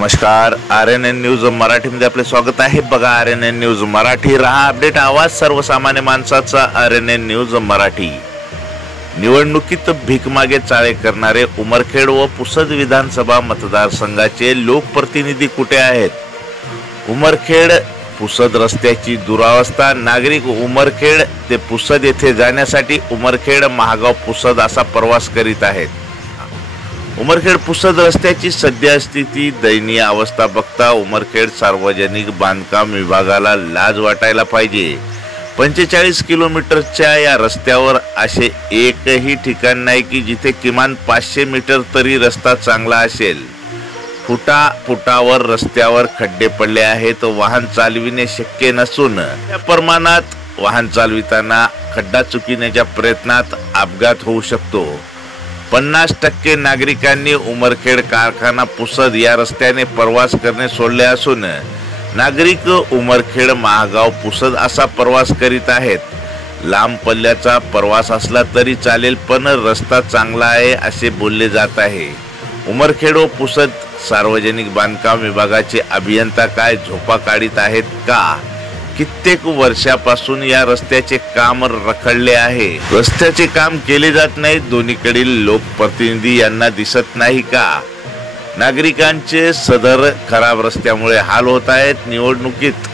नमस्कार, RNN news मराठीमध्ये आपले स्वागत आहे। बघा RNN न्यूज मराठी, रहा अपडेट, आवाज सर्वसामान्य माणसाचा। RNN news Marathi. निवडणुकीत भीक मागे चाळे करणारे उमरखेड व पुसद विधानसभा मतदारसंघाचे लोकप्रतिनिधी कुठे आहेत? उमरखेड पुसद रस्त्याची दुरावस्था। नागरिक उमरखेड ते पुसद येथे जाण्यासाठी उमरखेड महागाव पुसद असा प्रवास करीत आहेत। उमरखेड पुसद रस्त्याची सध्या स्थिती दयनीय अवस्था बघता उमरखेड सार्वजनिक बांधकाम विभागाला लाज वाटायला पाहिजे। 45 किलोमीटरच्या या रस्त्यावर असे एकही ठिकाण नाही की जिथे किमान 500 मीटर तरी रस्ता चांगला असेल। फुटावर रस्त्यावर खड्डे पडले आहेत। वाहन चालविणे शक्य नसून त्या प्रमाणात वाहन चालविताना खड्डा चुकविण्याच्या प्रयत्नात अपघात होऊ शकतो। 50% नागरिकांनी उमरखेड कारखाना पुसद या रस्त्याने प्रवास करणे सोडले असून नागरिक उमरखेड महागाव पुसद असा प्रवास करीत आहेत। लांब पल्ल्याचा प्रवास असला तरी चालेल, पण रस्ता चांगला आहे असे बोलले जात आहे। उमरखेड व पुसद सार्वजनिक बांधकाम विभागाचे अभियंता काय झोपा काढीत आहेत का? कित्येक वर्षापासून या रस्त्याचे काम रखडले आहे। रस्त्याचे काम केले जात नाही। दोन्हीकडील लोकप्रतिनिधी यांना दिसत नाही का? नागरिकांचे सदर खराब रस्त्यामुळे हाल होत आहेत। निवडणुकीत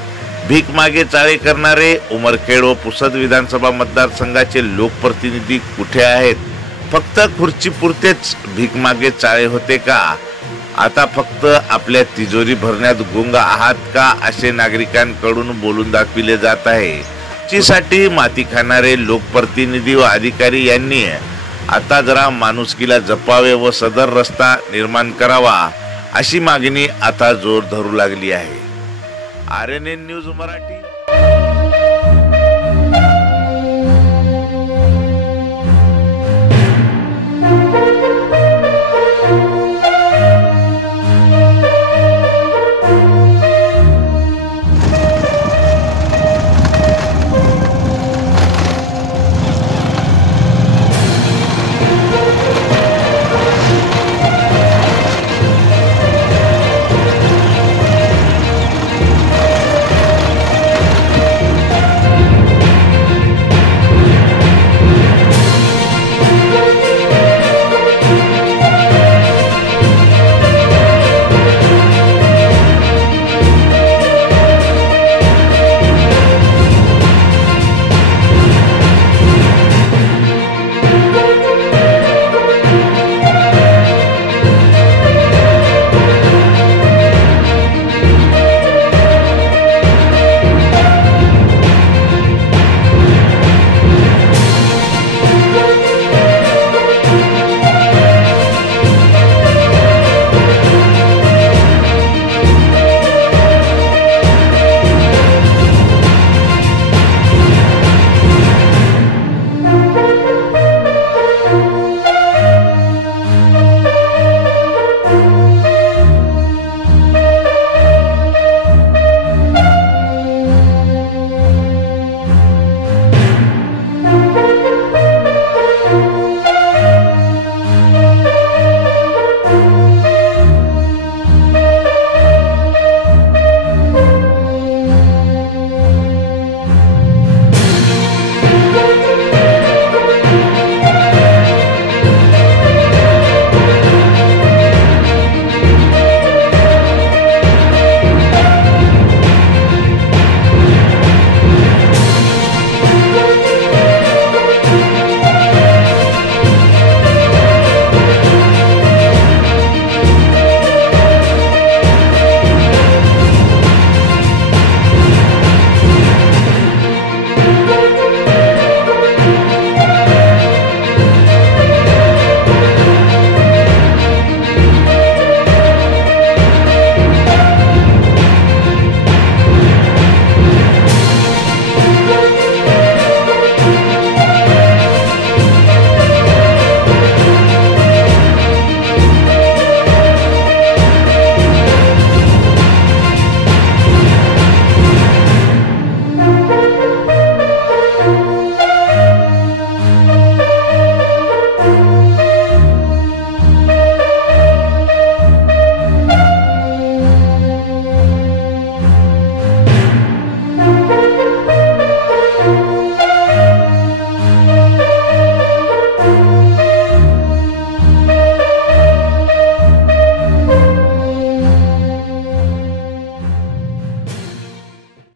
भीक मागे चाळे करणारे उमरखेड व पुसद विधानसभा मतदारसंघाचे लोकप्रतिनिधी कुठे आहेत? फक्त खुर्चीपुरतेच भीक मागे चाळे होते का? आता फक्त आपल्या तिजोरी भरण्यात गुंग आहात का, असे नागरिकांकडून बोलून दाखविले जात आहे। साठी माती खाणारे लोकप्रतिनिधी व अधिकारी यांनी आता जरा माणुसकीला जपावे व सदर रस्ता निर्माण करावा अशी मागणी आता जोर धरू लागली आहे। RNN news Marathi.